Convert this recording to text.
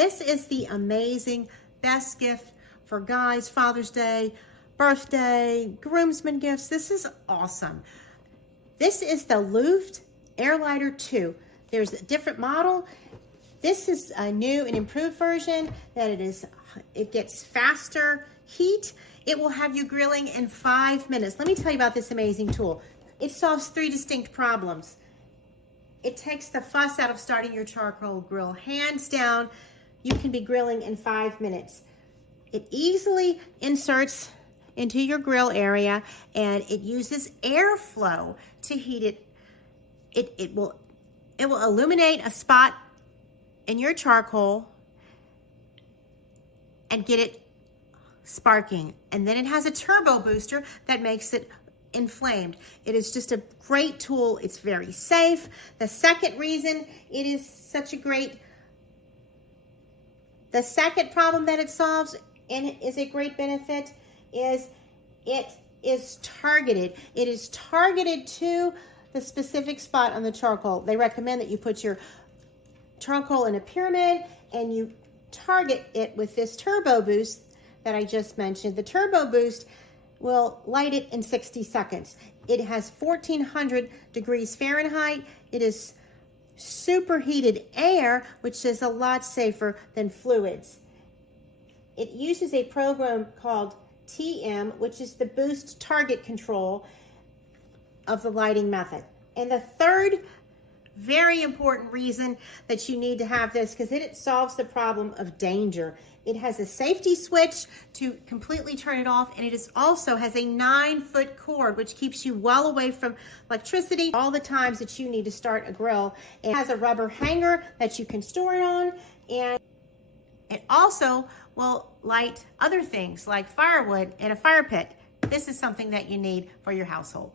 This is the amazing best gift for guys, Father's Day, birthday, groomsmen gifts. This is awesome. This is the Looft Firelighter 2. There's a different model. This is a new and improved version that it gets faster heat. It will have you grilling in 5 minutes. Let me tell you about this amazing tool. It solves 3 distinct problems. It takes the fuss out of starting your charcoal grill. Hands down, you can be grilling in 5 minutes. It easily inserts into your grill area, and it uses airflow to heat it. It will illuminate a spot in your charcoal and get it sparking. And then it has a turbo booster that makes it inflamed. It is just a great tool. It's very safe. The second reason it is such a great, the second problem that it solves and is a great benefit is it is targeted. It is targeted to the specific spot on the charcoal. They recommend that you put your charcoal in a pyramid and you target it with this turbo boost that I just mentioned. The turbo boost will light it in 60 seconds. It has 1400 degrees Fahrenheit. It is superheated air, which is a lot safer than fluids. It uses a program called TM, which is the boost target control of the lighting method. And the third very important reason that you need to have this, because it solves the problem of danger. It has a safety switch to completely turn it off, and it also has a 9-foot cord, which keeps you well away from electricity all the times that you need to start a grill. It has a rubber hanger that you can store it on, and it also will light other things like firewood in a fire pit. This is something that you need for your household.